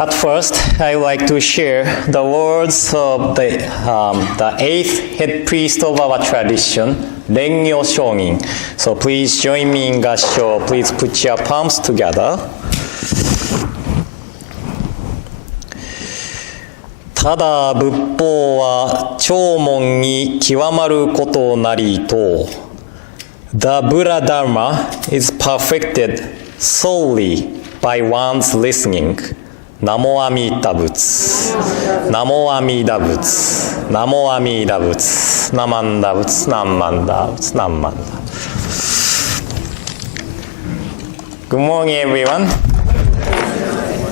At first, I would like to share the words of the 8th head priest of our tradition, Rengyo Shōgin. So please join me in gassho. Please put your palms together. ただ仏法は長門に極まることなりと The Buddha Dharma is perfected solely by one's listening. Namo Amida Butsu. Namo Amida Butsu. Namo Amida Butsu. Namanda Butsu. Namanda Butsu. Namanda. Good morning, everyone,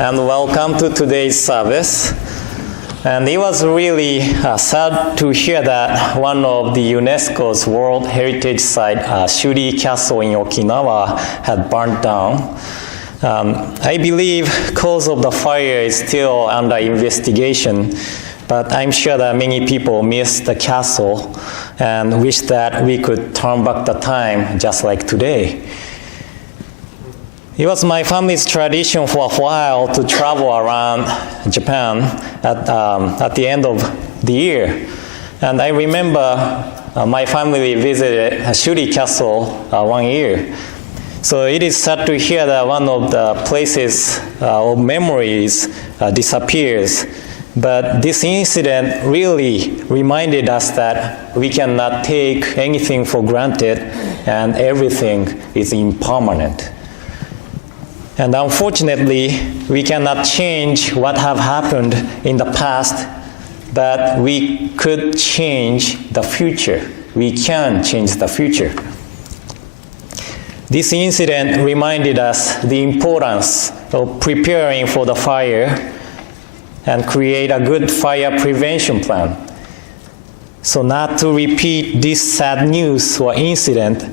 and welcome to today's service. And it was really sad to hear that one of the UNESCO's World Heritage Site, Shuri Castle in Okinawa, had burnt down. I believe cause of the fire is still under investigation, but I'm sure that many people miss the castle and wish that we could turn back the time just like today. It was my family's tradition for a while to travel around Japan at the end of the year. And I remember my family visited Shuri Castle one year. So it is sad to hear that one of the places of memories disappears. But this incident really reminded us that we cannot take anything for granted and everything is impermanent. And unfortunately, we cannot change what have happened in the past, but we could change the future. We can change the future. This incident reminded us the importance of preparing for the fire and create a good fire prevention plan. So not to repeat this sad news or incident,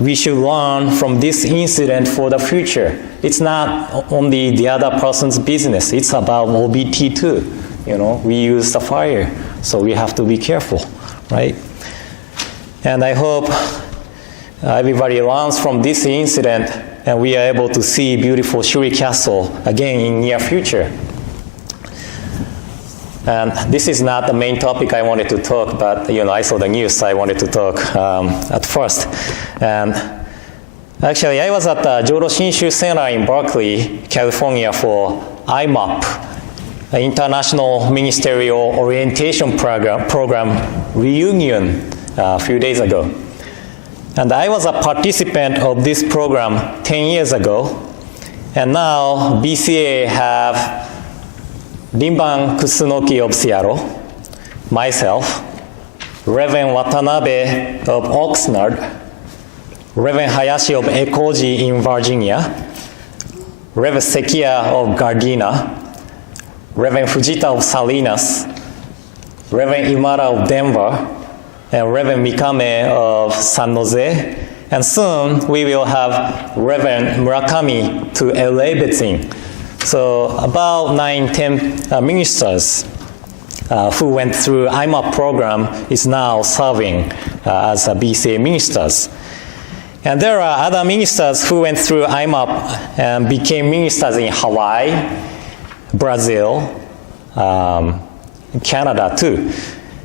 we should learn from this incident for the future. It's not only the other person's business, it's about OBT too. You know, we use the fire, so we have to be careful, right? And I hope everybody learns from this incident and we are able to see beautiful Shuri Castle again in near future. And this is not the main topic I wanted to talk, but I saw the news, I wanted to talk at first. And actually, I was at the Jodo Shinshu Center in Berkeley, California for IMOP, International Ministerial Orientation Program reunion a few days ago. And I was a participant of this program 10 years ago. And now BCA have Rinban Kusunoki of Seattle, myself, Reverend Watanabe of Oxnard, Reverend Hayashi of Ekoji in Virginia, Reverend Sekia of Gardena, Reverend Fujita of Salinas, Reverend Imara of Denver, and Reverend Mikame of San Jose. And soon we will have Reverend Murakami to LA Beijing. So about 9-10 ministers who went through IMOP program is now serving as BCA ministers. And there are other ministers who went through IMOP and became ministers in Hawaii, Brazil, Canada too.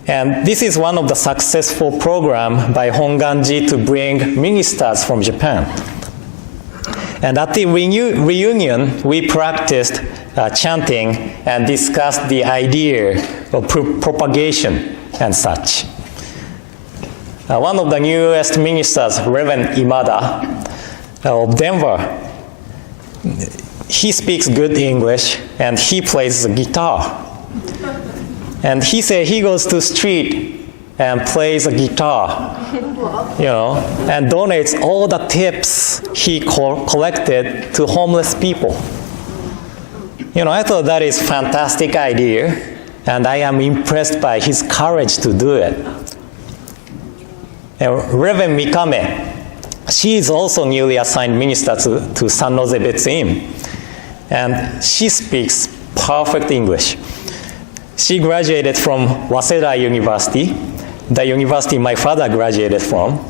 And this is one of the successful programs by Hongwanji to bring ministers from Japan. And at the reunion, we practiced chanting and discussed the idea of propagation and such. One of the newest ministers, Reverend Imada of Denver, he speaks good English and he plays the guitar. And he said he goes to the street and plays a guitar, and donates all the tips he collected to homeless people. I thought that is a fantastic idea, and I am impressed by his courage to do it. And Reverend Mikame, she is also newly assigned minister to San Jose Beijing, and she speaks perfect English. She graduated from Waseda University, the university my father graduated from.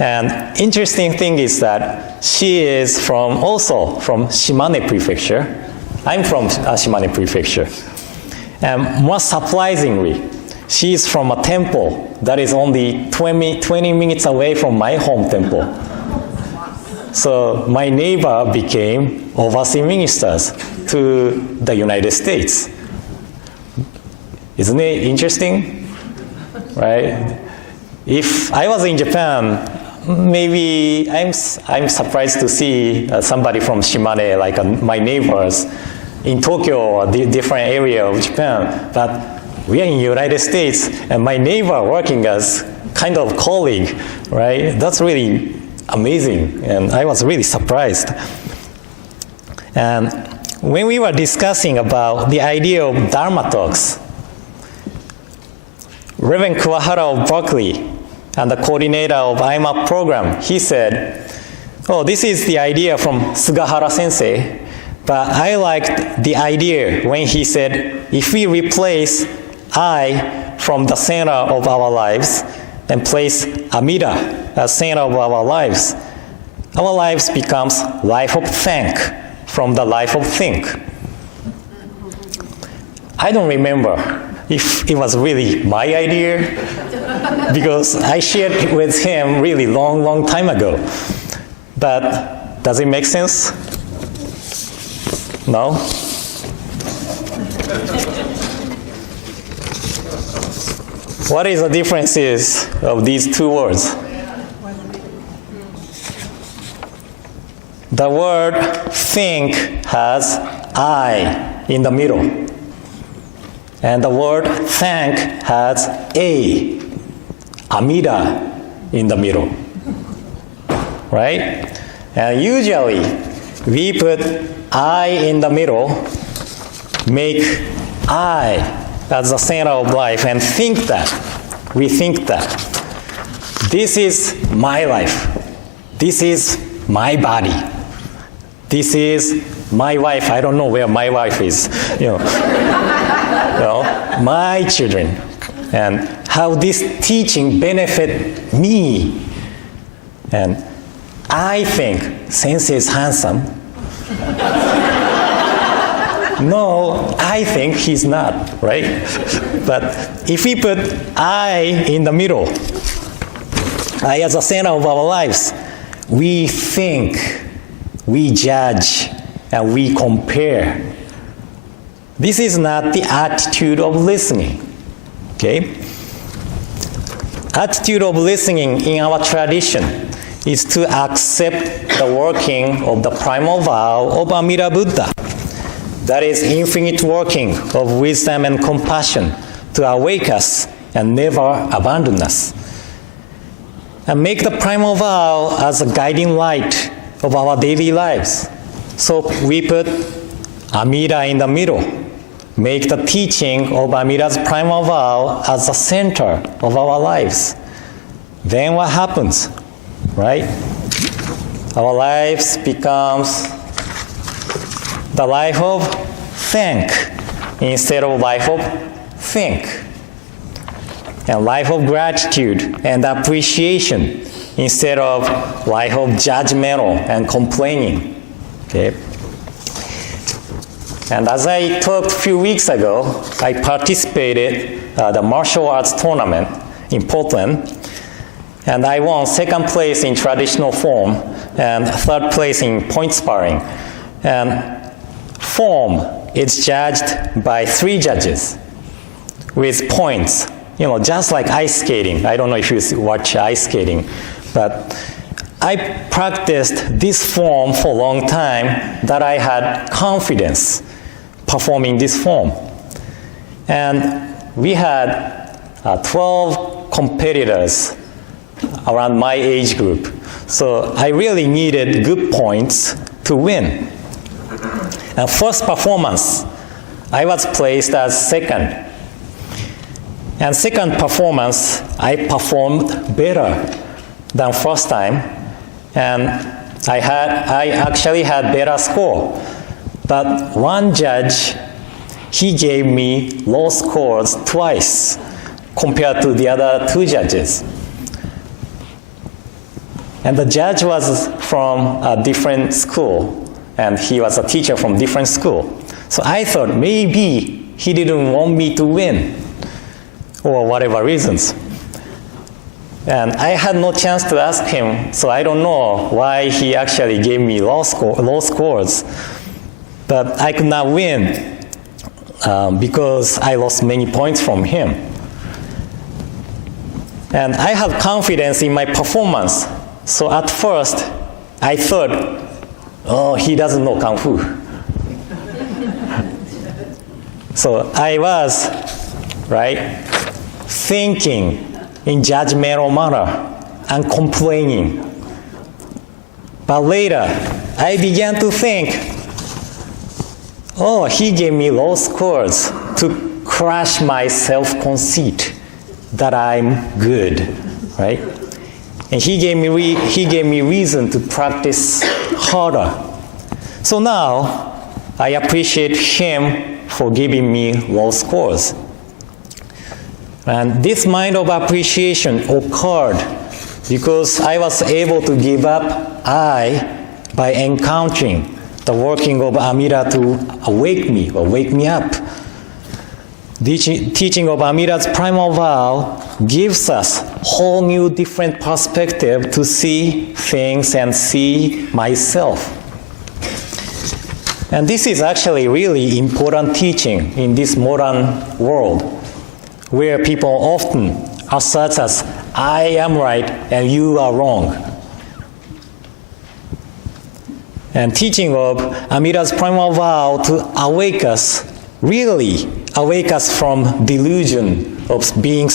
And interesting thing is that she is also from Shimane Prefecture, I'm from Shimane Prefecture. And more surprisingly, she's from a temple that is only 20 minutes away from my home temple. So my neighbor became overseas ministers to the United States. Isn't it interesting? Right? If I was in Japan, maybe I'm surprised to see somebody from Shimane, like my neighbors in Tokyo or different area of Japan. But we are in the United States, and my neighbor working as kind of colleague, right? That's really amazing, and I was really surprised. And when we were discussing about the idea of Dharma talks, Reverend Sugahara of Berkeley and the coordinator of IMAP program, he said, oh, this is the idea from Sugahara sensei, but I liked the idea when he said, if we replace I from the center of our lives and place Amida as center of our lives becomes life of thank from the life of think. I don't remember if it was really my idea, because I shared it with him really long time ago. But does it make sense? No? What is the differences of these two words? The word think has I in the middle. And the word thank has A, Amida, in the middle. Right? And usually, we put I in the middle, make I as the center of life, and think that. We think that. This is my life. This is my body. This is my wife. I don't know where my wife is. My children, and how this teaching benefit me. And I think Sensei is handsome. No, I think he's not, right? But if we put I in the middle, I as the center of our lives, we think, we judge, and we compare. This is not the attitude of listening, okay? Attitude of listening in our tradition is to accept the working of the primal vow of Amida Buddha. That is infinite working of wisdom and compassion to awake us and never abandon us. And make the primal vow as a guiding light of our daily lives. So we put Amida in the middle. Make the teaching of Amida's primal vow as the center of our lives. Then what happens, right? Our lives becomes the life of thank instead of life of think. And life of gratitude and appreciation instead of life of judgmental and complaining. Okay? And as I talked a few weeks ago, I participated the martial arts tournament in Portland, and I won second place in traditional form and third place in point sparring. And form is judged by 3 judges with points, just like ice skating. I don't know if you watch ice skating, but I practiced this form for a long time that I had confidence performing this form. And we had 12 competitors around my age group. So I really needed good points to win. And first performance, I was placed as second. And second performance, I performed better than first time. And I actually had better score. But one judge, he gave me low scores twice compared to the other 2 judges. And the judge was from a different school, and he was a teacher from different school. So I thought maybe he didn't want me to win, or whatever reasons. And I had no chance to ask him, so I don't know why he actually gave me low scores. But I could not win because I lost many points from him. And I have confidence in my performance. So at first, I thought, oh, he doesn't know Kung Fu. So I was, thinking in judgmental manner and complaining. But later, I began to think, oh, he gave me low scores to crush my self-conceit that I'm good, right? And he gave me reason to practice harder. So now, I appreciate him for giving me low scores. And this mind of appreciation occurred because I was able to give up I by encountering the working of Amida to wake me up. The teaching of Amida's primal vow gives us whole new different perspective to see things and see myself. And this is actually really important teaching in this modern world, where people often assert as, I am right and you are wrong. And teaching of Amida's primal vow to awake us from delusion of being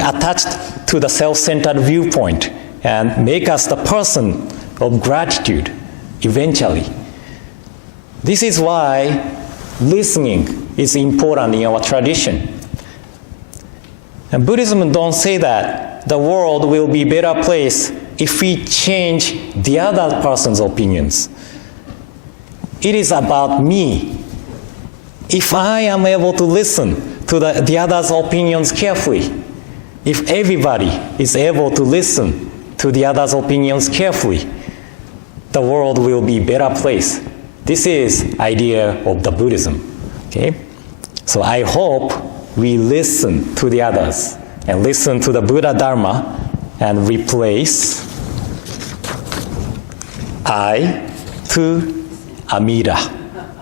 attached to the self-centered viewpoint and make us the person of gratitude eventually. This is why listening is important in our tradition. And Buddhism don't say that the world will be a better place if we change the other person's opinions. It is about me. If I am able to listen to the other's opinions carefully, if everybody is able to listen to the other's opinions carefully, the world will be a better place. This is idea of the Buddhism. Okay? So I hope we listen to the others and listen to the Buddha Dharma and replace I to Amida,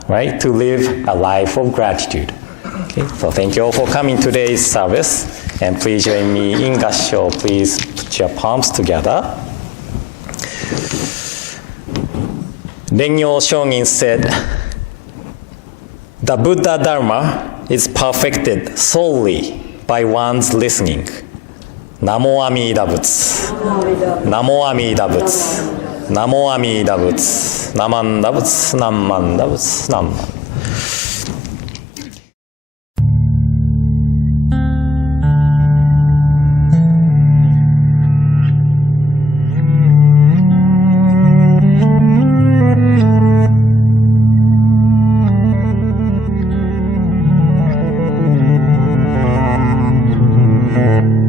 right? To live a life of gratitude. Okay? So thank you all for coming to today's service. And please join me in Gassho. Please put your palms together. Rengyo Shongin said, the Buddha Dharma is perfected solely by one's listening. Namo Amida Butsu. Namo Amida Butsu. Namo Amida Butsu. Namanda Butsu. Namanda Butsu. Namanda. Thank you.